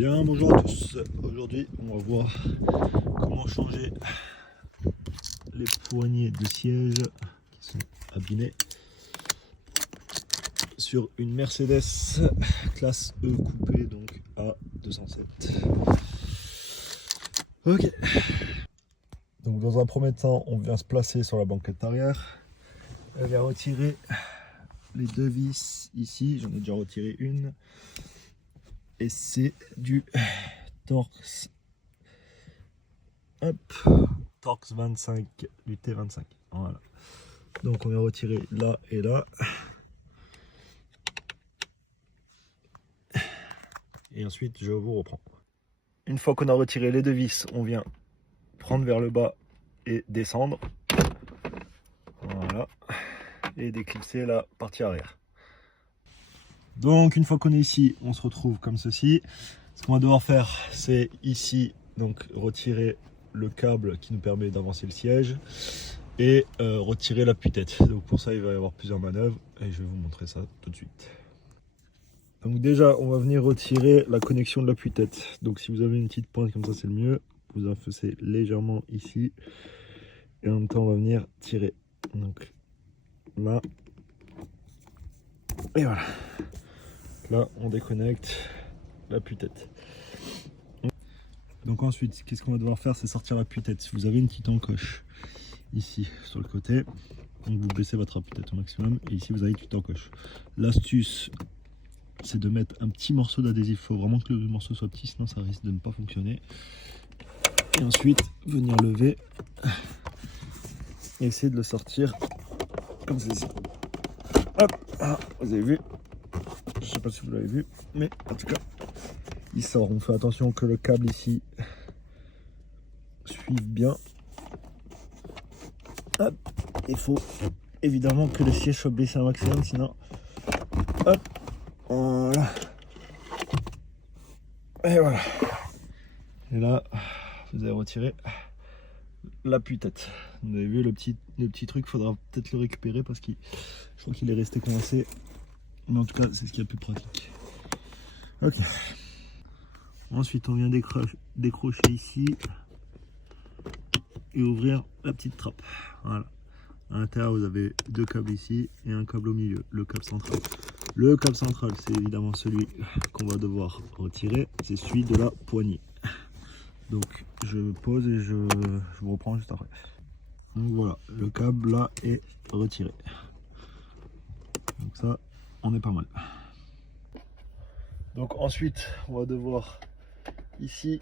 Bien, bonjour à tous. Aujourd'hui, on va voir comment changer les poignées de siège qui sont abîmées sur une Mercedes classe E coupée, donc A207. Ok. Donc dans un premier temps, on vient se placer sur la banquette arrière. Elle vient retirer les deux vis ici. J'en ai déjà retiré une. Et c'est du Torx. Hop. Torx 25, du T25. Voilà. Donc on vient retirer là et là. Et ensuite je vous reprends. Une fois qu'on a retiré les deux vis, on vient prendre vers le bas et descendre. Voilà. Et déclipser la partie arrière. Donc une fois qu'on est ici, on se retrouve comme ceci. Ce qu'on va devoir faire, c'est ici donc retirer le câble qui nous permet d'avancer le siège et retirer l'appui-tête. Donc pour ça, il va y avoir plusieurs manœuvres et je vais vous montrer ça tout de suite. Donc déjà, on va venir retirer la connexion de l'appui-tête. Donc si vous avez une petite pointe comme ça, c'est le mieux. Vous enfoncez légèrement ici et en même temps, on va venir tirer. Donc là et voilà. Là, on déconnecte l'appui-tête. Donc ensuite, qu'est-ce qu'on va devoir faire, c'est sortir l'appui-tête. Si vous avez une petite encoche ici sur le côté, donc vous baissez votre appui-tête au maximum et ici vous avez une petite encoche. L'astuce, c'est de mettre un petit morceau d'adhésif. Il faut vraiment que le morceau soit petit, sinon ça risque de ne pas fonctionner. Et ensuite, venir lever et essayer de le sortir comme ceci. Hop, ah, vous avez vu, je sais pas si vous l'avez vu, mais en tout cas, il sort. On fait attention que le câble ici suive bien. Hop, il faut évidemment que le siège soit baissé un maximum, sinon hop, voilà, et voilà. Et là, vous avez retiré l'appui-tête. Vous avez vu le petit truc, il faudra peut-être le récupérer parce que je crois qu'il est resté coincé. Mais en tout cas, c'est ce qui est le plus pratique. Ok. Ensuite, on vient décrocher ici et ouvrir la petite trappe. Voilà. À l'intérieur, vous avez deux câbles ici et un câble au milieu, le câble central. Le câble central, c'est évidemment celui qu'on va devoir retirer, c'est celui de la poignée. Donc, je pose et je vous reprends juste après. Donc voilà, le câble là est retiré. Donc ça, on est pas mal. Donc ensuite, on va devoir ici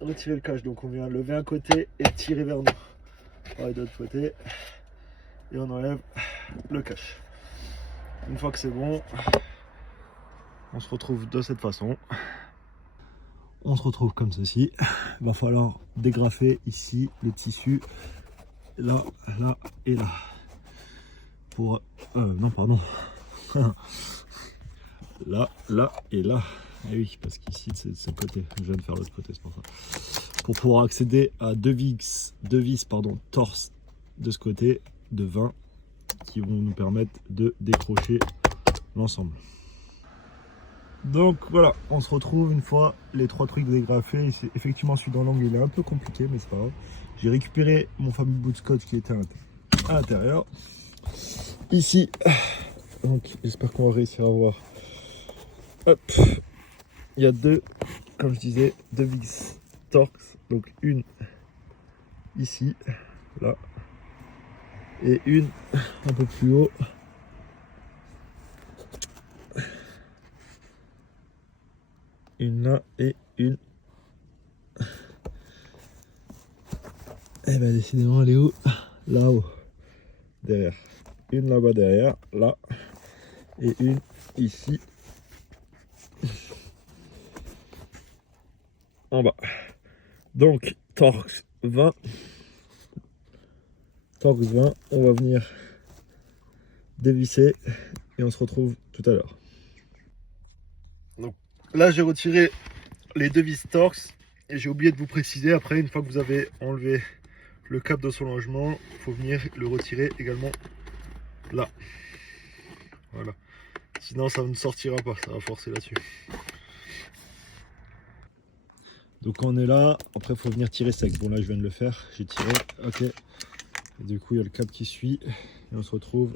retirer le cache. Donc on vient lever un côté et tirer vers nous. Pareil de l'autre côté. Et on enlève le cache. Une fois que c'est bon, on se retrouve de cette façon. On se retrouve comme ceci. Il va falloir dégrafer ici le tissu. Là, là et là. Pour... non, pardon. Là, là et là. Et oui, parce qu'ici, c'est de ce côté. Je viens de faire l'autre côté, c'est pour ça. Pour pouvoir accéder à deux vis torse de ce côté, de 20, qui vont nous permettre de décrocher l'ensemble. Donc voilà, on se retrouve une fois les trois trucs dégrafés. Effectivement, celui dans l'angle, il est un peu compliqué, mais c'est pas grave. J'ai récupéré mon fameux bout de scotch qui était à l'intérieur. Ici, donc j'espère qu'on va réussir à voir. Hop, il y a deux, comme je disais, deux vis Torx, donc une ici, là, et une un peu plus haut. Une là et une. Eh ben décidément elle est où? Là-haut, derrière. Une là-bas derrière, là, et une ici en bas. Donc Torx 20. Torx 20, on va venir dévisser et on se retrouve tout à l'heure. Donc là j'ai retiré les deux vis Torx et j'ai oublié de vous préciser, après une fois que vous avez enlevé le câble de son logement, il faut venir le retirer également là. Voilà. Sinon ça ne sortira pas, ça va forcer là-dessus. Donc quand on est là, après il faut venir tirer sec. Bon là je viens de le faire, j'ai tiré, ok. Et du coup il y a le câble qui suit et on se retrouve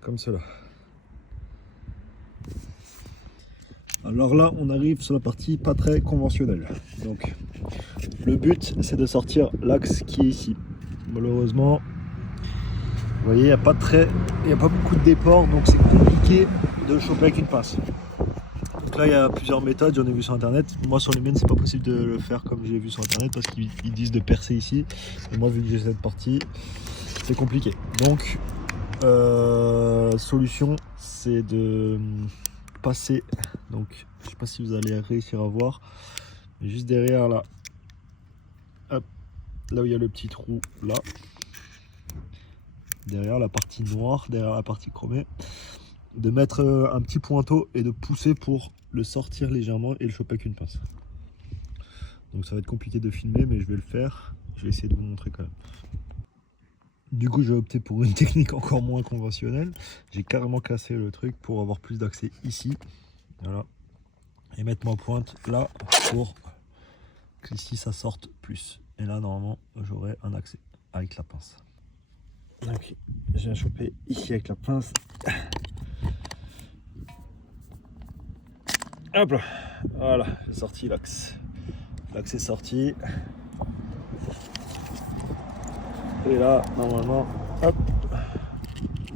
comme cela. Alors là on arrive sur la partie pas très conventionnelle. Donc le but c'est de sortir l'axe qui est ici. Malheureusement, vous voyez, il n'y a pas beaucoup de déport, donc c'est compliqué de le choper avec une pince. Donc là il y a plusieurs méthodes, j'en ai vu sur internet. Moi sur les miennes c'est pas possible de le faire comme j'ai vu sur internet parce qu'ils disent de percer ici. Et moi vu que j'ai cette partie, c'est compliqué. Donc solution c'est de passer, donc je sais pas si vous allez réussir à voir, mais juste derrière là, hop, là où il y a le petit trou là, derrière la partie noire, derrière la partie chromée, de mettre un petit pointeau et de pousser pour le sortir légèrement et le choper avec une pince. Donc ça va être compliqué de filmer, mais je vais le faire, je vais essayer de vous montrer quand même. Du coup j'ai opté pour une technique encore moins conventionnelle. J'ai carrément cassé le truc pour avoir plus d'accès ici, voilà, et mettre ma pointe là pour que ici ça sorte plus. Et là normalement j'aurai un accès avec la pince. Donc je viens choper ici avec la pince. Hop là, voilà, j'ai sorti l'axe. L'axe est sorti. Et là, normalement, hop,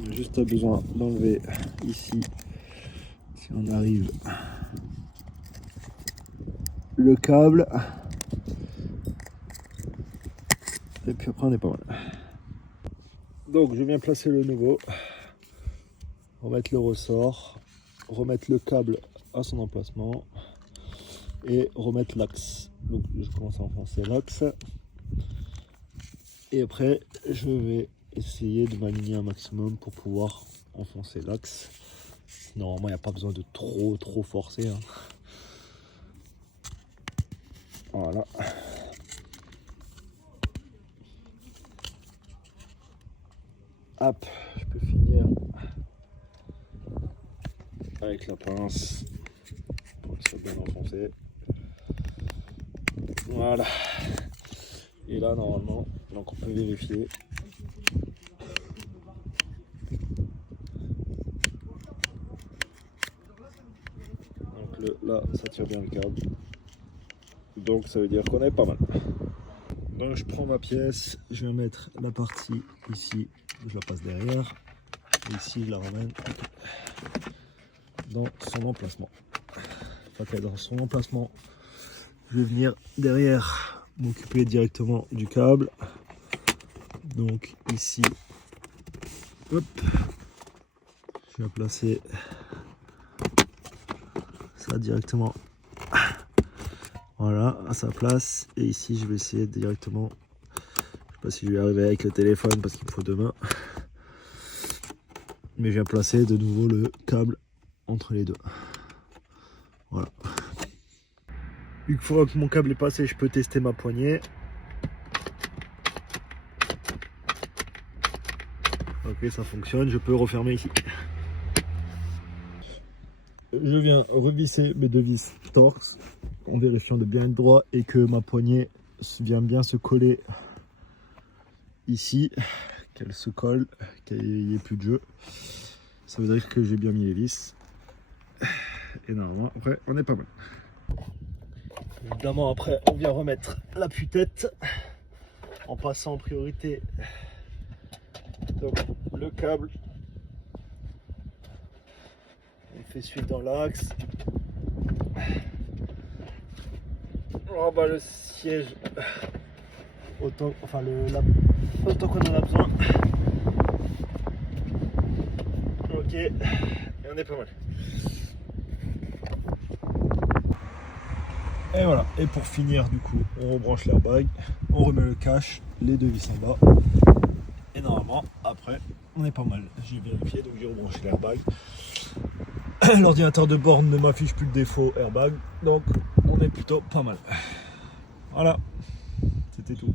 j'ai juste besoin d'enlever ici, si on arrive, le câble. Et puis après, on est pas mal. Donc, je viens placer le nouveau, remettre le ressort, remettre le câble à son emplacement et remettre l'axe. Donc, je commence à enfoncer l'axe. Et après, je vais essayer de m'aligner un maximum pour pouvoir enfoncer l'axe. Normalement, il n'y a pas besoin de trop forcer, hein. Voilà. Hop, je peux finir avec la pince pour que ça soit bien enfoncé. Voilà. Et là, normalement, donc on peut vérifier. Donc là, ça tire bien le câble. Donc ça veut dire qu'on est pas mal. Donc je prends ma pièce, je vais mettre la partie ici, je la passe derrière. Et ici, je la ramène dans son emplacement. Enfin, dans son emplacement, je vais venir derrière m'occuper directement du câble. Donc ici, hop, je vais placer ça directement, voilà, à sa place. Et ici je vais essayer directement, je sais pas si je vais arriver avec le téléphone parce qu'il me faut deux mains, mais je viens placer de nouveau le câble entre les deux. Voilà. Une fois que mon câble est passé, je peux tester ma poignée. Ok, ça fonctionne, je peux refermer ici. Je viens revisser mes deux vis torx en vérifiant de bien être droit et que ma poignée vient bien se coller ici, qu'elle se colle, qu'il n'y ait plus de jeu. Ça veut dire que j'ai bien mis les vis. Et normalement, après, on est pas mal. Évidemment, après, on vient remettre l'appui-tête en passant en priorité donc, le câble. On fait suivre dans l'axe. On rabat le siège autant, enfin autant qu'on en a besoin. Ok, et on est pas mal. Et voilà, et pour finir du coup, on rebranche l'airbag, on remet le cache, les deux vis en bas. Et normalement, après, on est pas mal. J'ai vérifié, donc j'ai rebranché l'airbag. L'ordinateur de bord ne m'affiche plus de défaut airbag, donc on est plutôt pas mal. Voilà, c'était tout.